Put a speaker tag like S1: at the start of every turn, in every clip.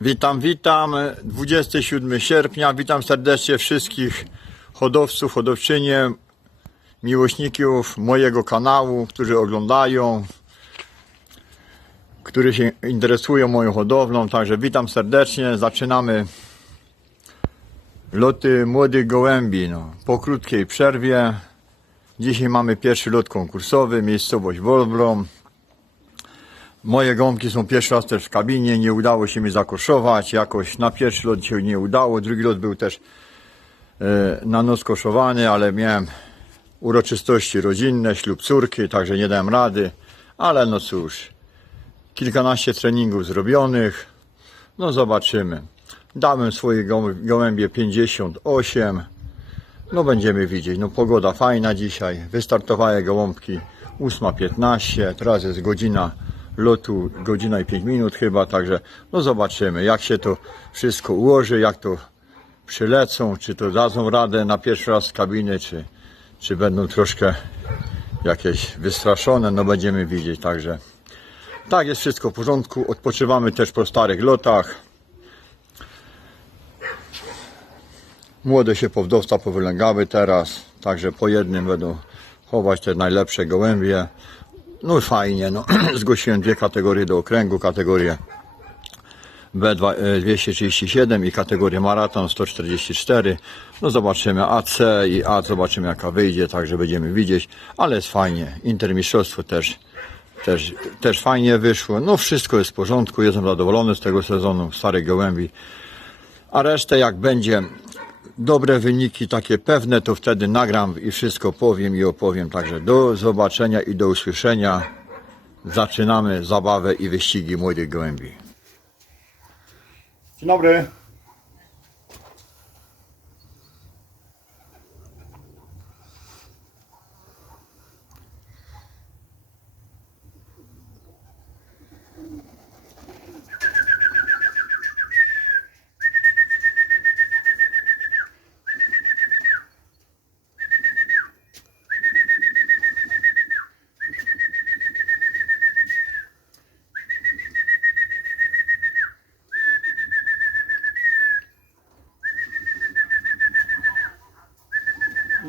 S1: Witam, witam. 27 sierpnia. Witam serdecznie wszystkich hodowców, hodowczynie, miłośników mojego kanału, którzy oglądają, którzy się interesują moją hodowlą. Także witam serdecznie. Zaczynamy loty młodych gołębi. No, po krótkiej przerwie. Dzisiaj mamy pierwszy lot konkursowy, miejscowość Wolbrom. Moje gąbki są pierwszy raz też w kabinie, nie udało się mi zakoszować, jakoś na pierwszy lot się nie udało, drugi lot był też e, na noc koszowany, ale miałem uroczystości rodzinne, ślub córki, także nie dałem rady, ale no cóż, kilkanaście treningów zrobionych, no zobaczymy. Dałem swoje goł- gołębie 58, no będziemy widzieć, no pogoda fajna dzisiaj, wystartowały gołąbki 8.15, teraz jest godzina lotu, godzina i 5 minut chyba, także no zobaczymy jak się to wszystko ułoży, jak to przylecą, czy to dadzą radę na pierwszy raz z kabiny, czy, czy będą troszkę jakieś wystraszone, no będziemy widzieć, także tak jest wszystko w porządku, odpoczywamy też po starych lotach. Młode się po wdowca powylęgały teraz, także po jednym będą chować te najlepsze gołębie. No fajnie, no. zgłosiłem dwie kategorie do okręgu, kategorię B237 i kategorię maraton 144. No zobaczymy AC i A, zobaczymy jaka wyjdzie, także będziemy widzieć, ale jest fajnie. Intermistrzostwo też, też, też fajnie wyszło. No wszystko jest w porządku, jestem zadowolony z tego sezonu, starych gołębi. A resztę jak będzie dobre wyniki, takie pewne, to wtedy nagram i wszystko powiem i opowiem. Także do zobaczenia i do usłyszenia. Zaczynamy zabawę i wyścigi młodych gołębi. Dzień dobry.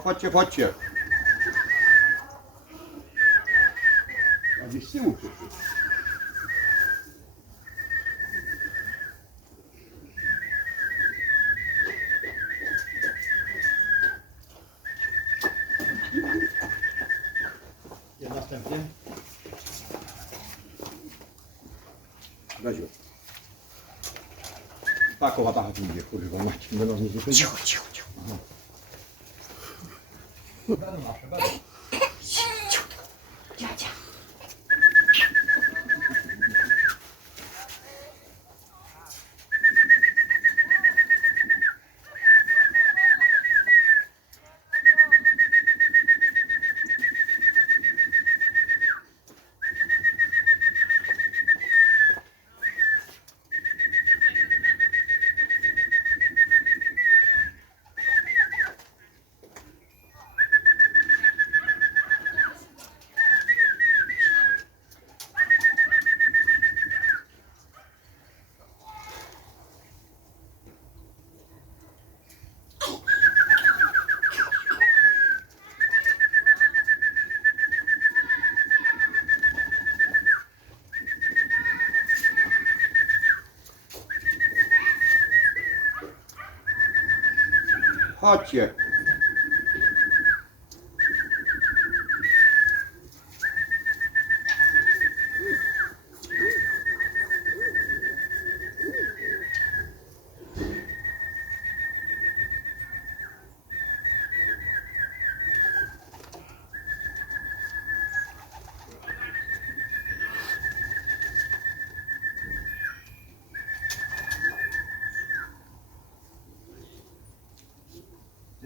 S1: Chodźcie, chodźcie. A gdzieś z tyłu przyszły. I następnie. Weź go. Pakowa taka tu idzie, kurwa, mać. Będą z nich Cicho, cicho, cicho. Chodźcie.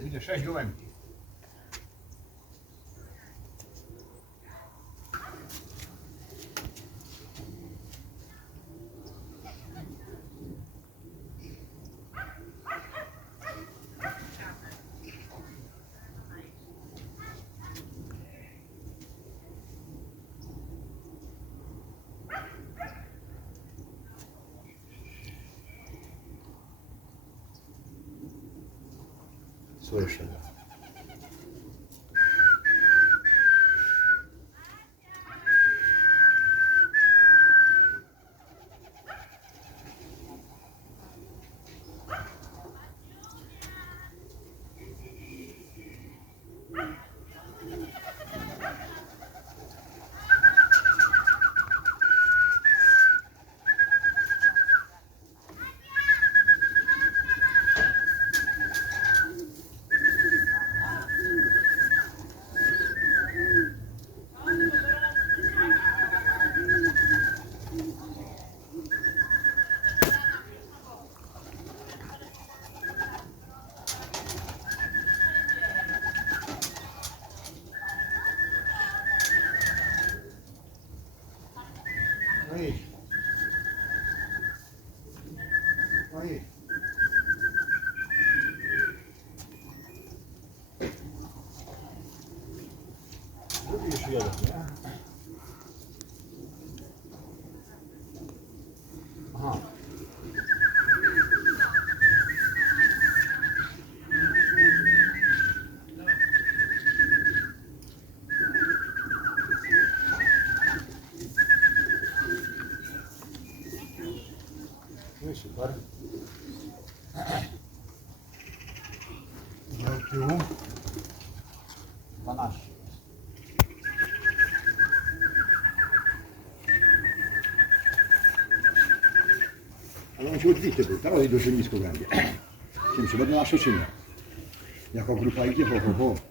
S1: Jest ile? Sześć gołębi. Co jeszcze? No idź. No idź. Lubisz jeden, nie? Aha. No i super. Do tyłu. 12. Się odbity był, teraz idzie nisko głębiej. Tym się będą na Szczecinie. Jako grupa idzie, ho, ho, ho.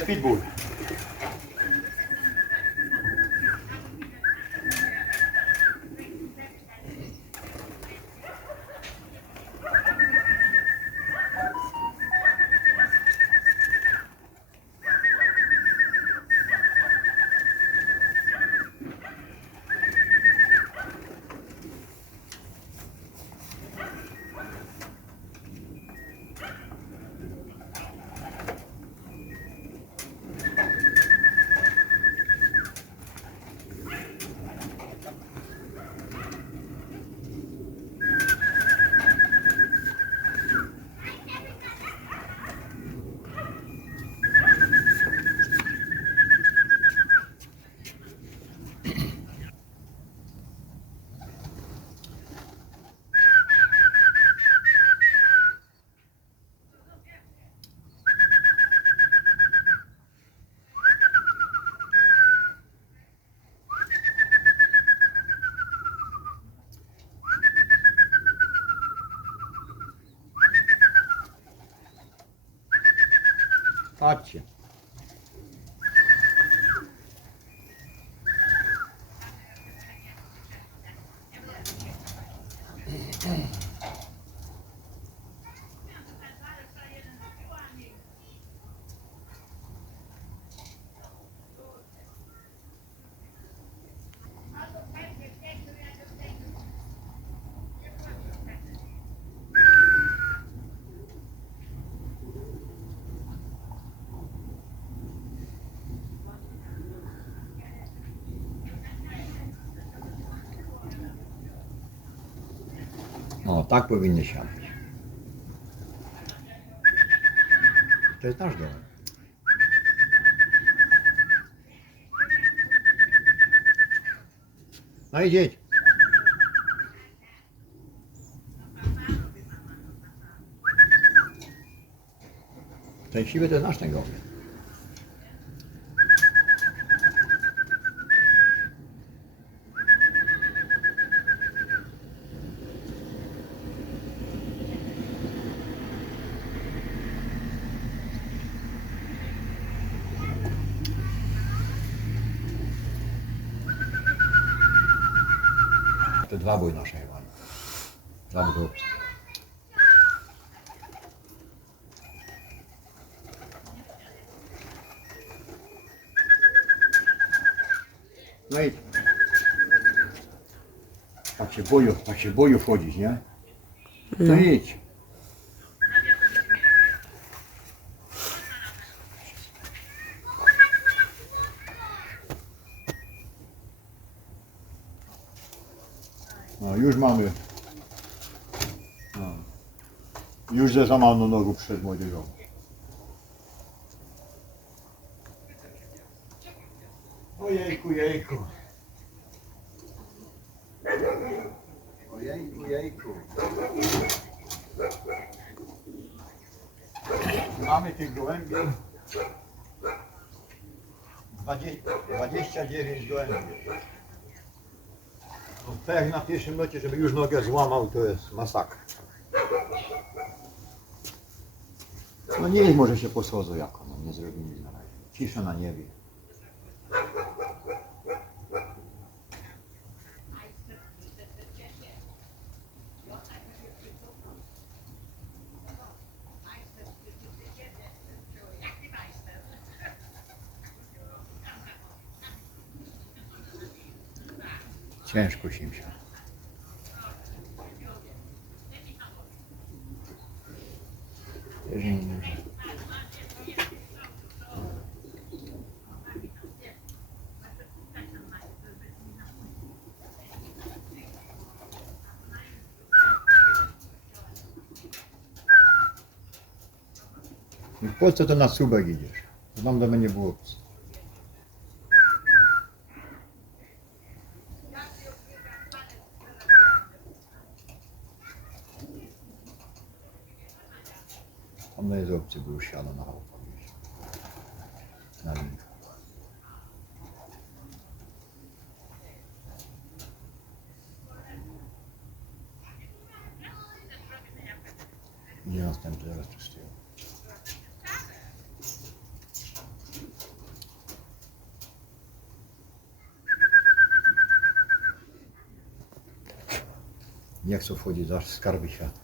S1: e. É O, tak powinny siadać. To jest nasz dom. No i dzieć. Siwy to jest nasz ten gołąb. Były nasze chyba.
S2: Obcy. No i tak się boję, tak się boję wchodzić, nie? No idź. No już mamy. No. Już ze złamaną nogą przed młodzieżową. Ojejku, jejku. Ojejku, jejku. Mamy tych gołębi. 20, 29 gołębi. Tak jak na pierwszym locie, żeby już nogę złamał, to jest masakra. No nie może się posłodzą jako, no nie zrobi nic na razie. Cisza na niebie. Ciężko się się. Po co to na subek idziesz? Mam do mnie było Tam na jest opcji, był siano na gdzieś. Na linku. Gdzie następny z? Nie chcą wchodzić aż skarby świata.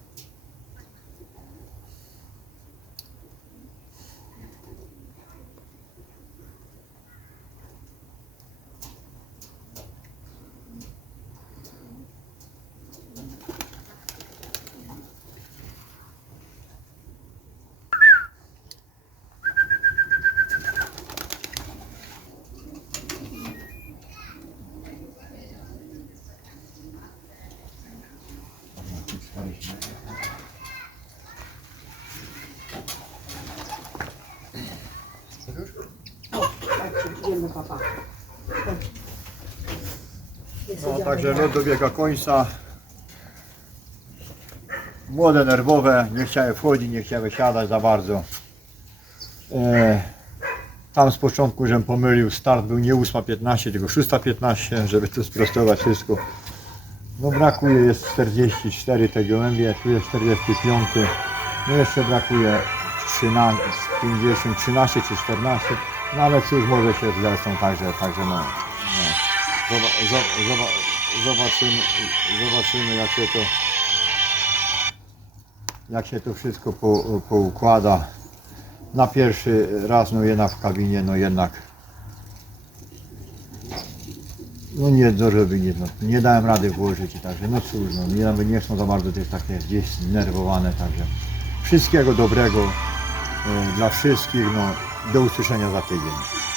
S3: Idziemy, papa.
S1: No, także lot dobiega końca. Młode, nerwowe, nie chciały wchodzić, nie chciały siadać za bardzo. E, tam z początku, żem pomylił, start był nie 8.15, tylko 6.15, żeby tu sprostować wszystko. No brakuje, jest 44 te gołębie, tu jest 45. No jeszcze brakuje 13, 50, 13 czy 14. No ale cóż, może się zlecą, także, także no. no. Zoba- zo- zoba- Zobaczymy, zobaczymy jak się to jak się to wszystko po, poukłada. Na pierwszy raz no jednak w kabinie, no jednak no nie, no żeby nie, no, nie dałem rady włożyć także no cóż, no nie, nie są za bardzo też takie gdzieś zdenerwowane, także wszystkiego dobrego e, dla wszystkich, no do usłyszenia za tydzień.